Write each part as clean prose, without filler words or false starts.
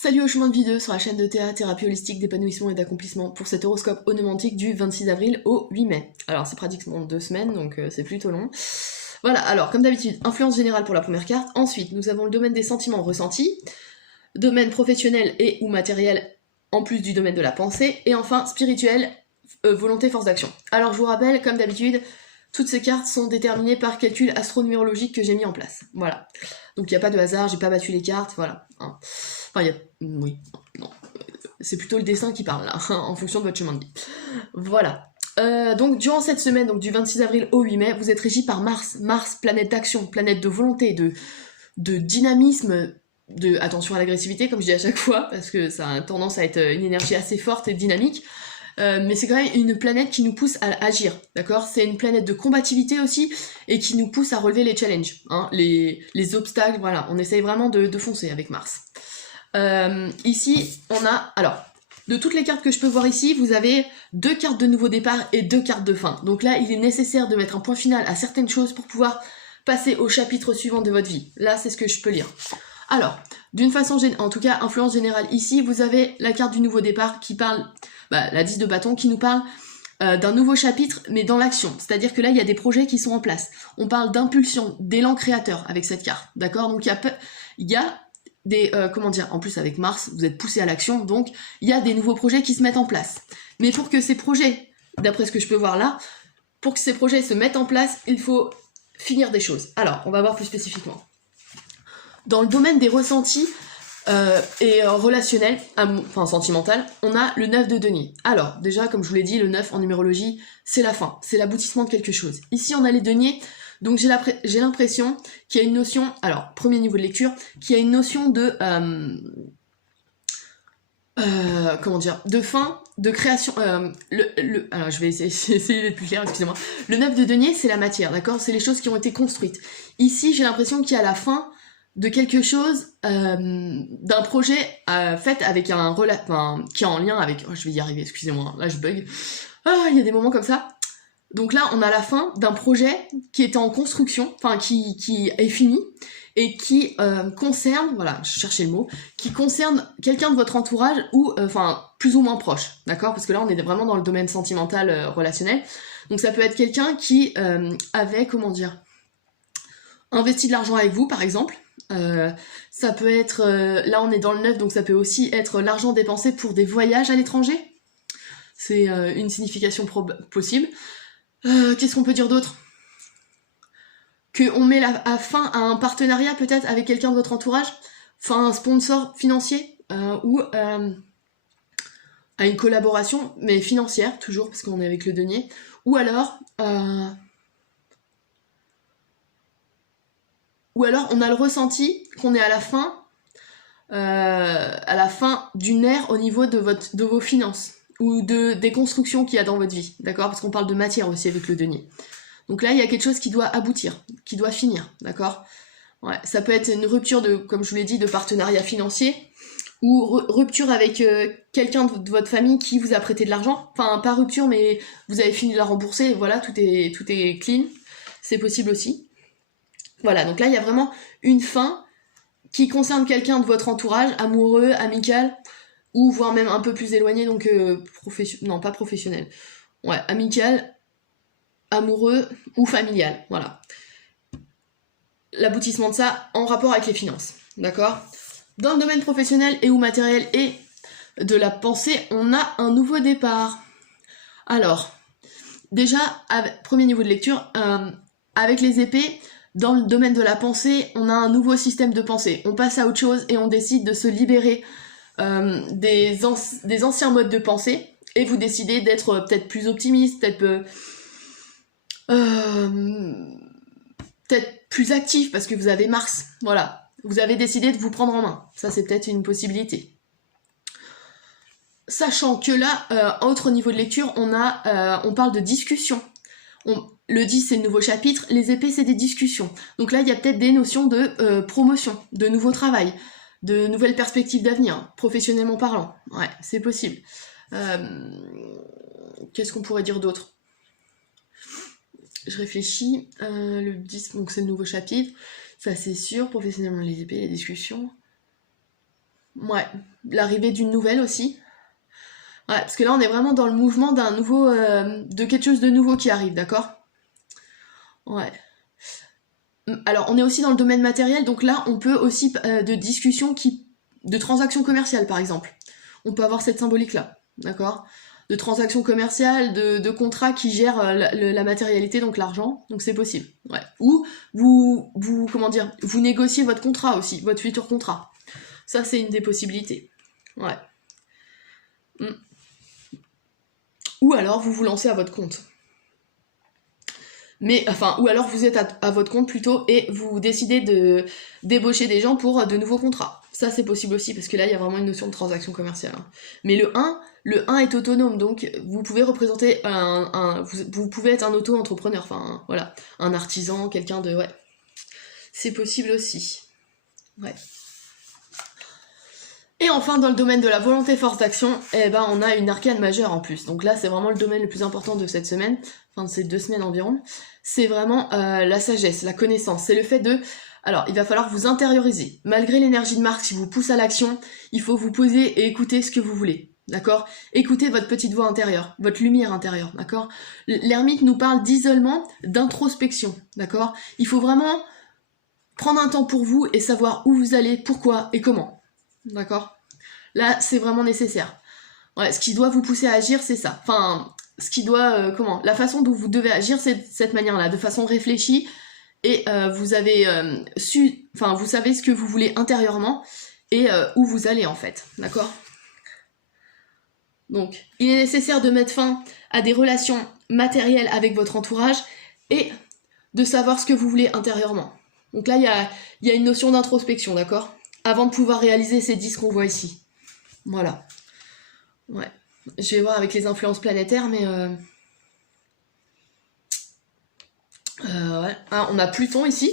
Salut au chemin de vie 2 sur la chaîne de Théa, thérapie holistique d'épanouissement et d'accomplissement pour cet horoscope onomantique du 26 avril au 8 mai. Alors c'est pratiquement 2 semaines donc c'est plutôt long. Voilà, alors comme d'habitude, influence générale pour la première carte. Ensuite, nous avons le domaine des sentiments ressentis, domaine professionnel et ou matériel en plus du domaine de la pensée, et enfin spirituel, volonté, force d'action. Alors je vous rappelle, comme d'habitude, toutes ces cartes sont déterminées par calcul astronumérologique que j'ai mis en place. Voilà. Donc il n'y a pas de hasard, j'ai pas battu les cartes, voilà. Hein. Enfin, il y a... Oui, non. C'est plutôt le dessin qui parle, là, en fonction de votre chemin de vie. Voilà. Donc durant cette semaine, donc du 26 avril au 8 mai, vous êtes régi par Mars. Mars, planète d'action, planète de volonté, de dynamisme, de attention à l'agressivité, comme je dis à chaque fois, parce que ça a tendance à être une énergie assez forte et dynamique. Mais c'est quand même une planète qui nous pousse à agir, d'accord? C'est une planète de combativité aussi, et qui nous pousse à relever les challenges, hein, les obstacles, voilà. On essaye vraiment de foncer avec Mars. Ici, on a... Alors, de toutes les cartes que je peux voir ici, vous avez 2 cartes de nouveau départ et 2 cartes de fin. Donc là, il est nécessaire de mettre un point final à certaines choses pour pouvoir passer au chapitre suivant de votre vie. Là, c'est ce que je peux lire. Alors, d'une façon générale, en tout cas, influence générale ici, vous avez la carte du nouveau départ qui parle, la 10 de bâton, qui nous parle d'un nouveau chapitre, mais dans l'action. C'est-à-dire que là, il y a des projets qui sont en place. On parle d'impulsion, d'élan créateur avec cette carte, d'accord? Donc il y a des... comment dire? En plus, avec Mars, vous êtes poussé à l'action, donc il y a des nouveaux projets qui se mettent en place. Mais pour que ces projets, d'après ce que je peux voir là, pour que ces projets se mettent en place, il faut finir des choses. Alors, on va voir plus spécifiquement. Dans le domaine des ressentis et relationnels, enfin sentimental, on a le 9 de denier. Alors, déjà, comme je vous l'ai dit, le 9 en numérologie, c'est la fin, c'est l'aboutissement de quelque chose. Ici, on a les deniers, donc j'ai l'impression qu'il y a une notion, alors, premier niveau de lecture, qu'il y a une notion de... comment dire, de fin, de création. Alors je vais essayer d'être plus clair, excusez-moi. Le 9 de denier, c'est la matière, d'accord? C'est les choses qui ont été construites. Ici, j'ai l'impression qu'il y a la fin de quelque chose, d'un projet fait avec un qui est en lien avec... Oh, je vais y arriver, excusez-moi, là je bug. Ah, il y a des moments comme ça. Donc là, on a la fin d'un projet qui était en construction, enfin qui est fini, et qui concerne, voilà, je cherchais le mot, qui concerne quelqu'un de votre entourage ou, enfin, plus ou moins proche, d'accord? Parce que là, on est vraiment dans le domaine sentimental, relationnel. Donc ça peut être quelqu'un qui avait, comment dire, investi de l'argent avec vous, par exemple. Ça peut être, là on est dans le neuf, donc ça peut aussi être l'argent dépensé pour des voyages à l'étranger. C'est une signification possible. Qu'est-ce qu'on peut dire d'autre? Qu'on met fin à un partenariat peut-être avec quelqu'un de votre entourage, enfin un sponsor financier, ou à une collaboration, mais financière toujours, parce qu'on est avec le denier, ou alors on a le ressenti qu'on est à la fin d'une ère au niveau de vos finances, ou des constructions qu'il y a dans votre vie, d'accord? Parce qu'on parle de matière aussi avec le denier. Donc là, il y a quelque chose qui doit aboutir, qui doit finir, d'accord? Ouais, ça peut être une rupture de, comme je vous l'ai dit, de partenariat financier, ou rupture avec quelqu'un de votre famille qui vous a prêté de l'argent. Enfin, pas rupture, mais vous avez fini de la rembourser, et voilà, tout est clean. C'est possible aussi. Voilà, donc là, il y a vraiment une fin qui concerne quelqu'un de votre entourage, amoureux, amical, ou voire même un peu plus éloigné, donc non, pas professionnel. Ouais, amical, amoureux ou familial, voilà. L'aboutissement de ça en rapport avec les finances, d'accord? Dans le domaine professionnel et ou matériel et de la pensée, on a un nouveau départ. Alors, déjà, premier niveau de lecture, avec les épées, dans le domaine de la pensée, on a un nouveau système de pensée. On passe à autre chose et on décide de se libérer des anciens modes de pensée, et vous décidez d'être peut-être plus optimiste, peut-être plus actif parce que vous avez Mars, voilà. Vous avez décidé de vous prendre en main. Ça, c'est peut-être une possibilité. Sachant que là, autre niveau de lecture, on parle de discussion. Le 10, c'est le nouveau chapitre. Les épées, c'est des discussions. Donc là, il y a peut-être des notions de promotion, de nouveau travail, de nouvelles perspectives d'avenir, professionnellement parlant. Ouais, c'est possible. Qu'est-ce qu'on pourrait dire d'autre? Je réfléchis. Le 10, donc c'est le nouveau chapitre. Ça, c'est sûr. Professionnellement, les épées, les discussions. Ouais, l'arrivée d'une nouvelle aussi. Ouais, parce que là on est vraiment dans le mouvement d'un nouveau, de quelque chose de nouveau qui arrive, d'accord? Ouais. Alors on est aussi dans le domaine matériel, donc là on peut aussi de discussions de transactions commerciales par exemple. On peut avoir cette symbolique là, d'accord? De transactions commerciales, de contrats qui gèrent la matérialité, donc l'argent, donc c'est possible. Ouais. Ou comment dire, vous négociez votre contrat aussi, votre futur contrat. Ça c'est une des possibilités. Ouais. Mm. Ou alors vous vous lancez à votre compte. Mais, enfin, ou alors vous êtes à votre compte plutôt et vous décidez de débaucher des gens pour de nouveaux contrats. Ça c'est possible aussi parce que là il y a vraiment une notion de transaction commerciale. Hein. Mais le 1 est autonome, donc vous pouvez représenter vous pouvez être un auto-entrepreneur, enfin voilà, un artisan, quelqu'un de... Ouais. C'est possible aussi. Ouais. Et enfin, dans le domaine de la volonté force d'action, eh ben, on a une arcane majeure en plus. Donc là, c'est vraiment le domaine le plus important de cette semaine, enfin de ces 2 semaines environ. C'est vraiment la sagesse, la connaissance. C'est le fait de... Alors, il va falloir vous intérioriser. Malgré l'énergie de Marc qui vous pousse à l'action, il faut vous poser et écouter ce que vous voulez. D'accord? Écoutez votre petite voix intérieure, votre lumière intérieure, d'accord? L'ermite nous parle d'isolement, d'introspection, d'accord? Il faut vraiment prendre un temps pour vous et savoir où vous allez, pourquoi et comment. D'accord? Là, c'est vraiment nécessaire. Ouais, ce qui doit vous pousser à agir, c'est ça. Enfin, ce qui doit... la façon dont vous devez agir, c'est de cette manière-là, de façon réfléchie, et vous avez Enfin, vous savez ce que vous voulez intérieurement, et où vous allez, en fait. D'accord? Donc, il est nécessaire de mettre fin à des relations matérielles avec votre entourage, et de savoir ce que vous voulez intérieurement. Donc là, il y a une notion d'introspection, d'accord? Avant de pouvoir réaliser ces 10 qu'on voit ici. Voilà. Ouais. Je vais voir avec les influences planétaires, mais... ouais. Ah, on a Pluton ici.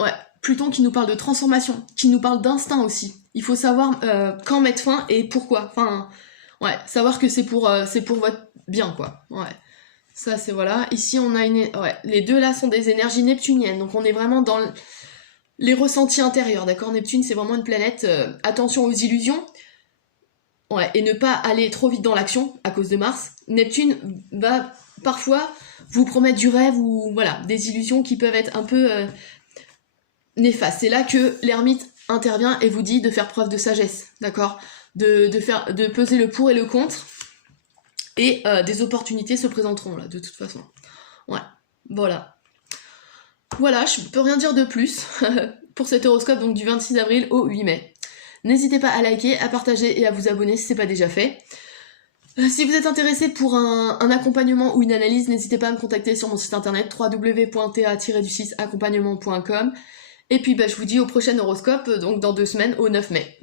Ouais. Pluton qui nous parle de transformation, qui nous parle d'instinct aussi. Il faut savoir quand mettre fin et pourquoi. Enfin, ouais, savoir que c'est pour votre bien, quoi. Ouais. Ça, c'est voilà. Ici, on a une... Ouais, les deux là sont des énergies neptuniennes, donc on est vraiment dans les ressentis intérieurs, d'accord? Neptune, c'est vraiment une planète... attention aux illusions. Ouais, et ne pas aller trop vite dans l'action à cause de Mars. Neptune va parfois vous promettre du rêve ou voilà, des illusions qui peuvent être un peu néfastes. C'est là que l'ermite intervient et vous dit de faire preuve de sagesse, d'accord? De peser le pour et le contre. Et des opportunités se présenteront là, de toute façon. Ouais, voilà. Voilà, je peux rien dire de plus pour cet horoscope donc du 26 avril au 8 mai. N'hésitez pas à liker, à partager et à vous abonner si c'est pas déjà fait. Si vous êtes intéressé pour un accompagnement ou une analyse, n'hésitez pas à me contacter sur mon site internet www.ta-accompagnement.com. Et puis je vous dis au prochain horoscope, donc dans 2 semaines, au 9 mai.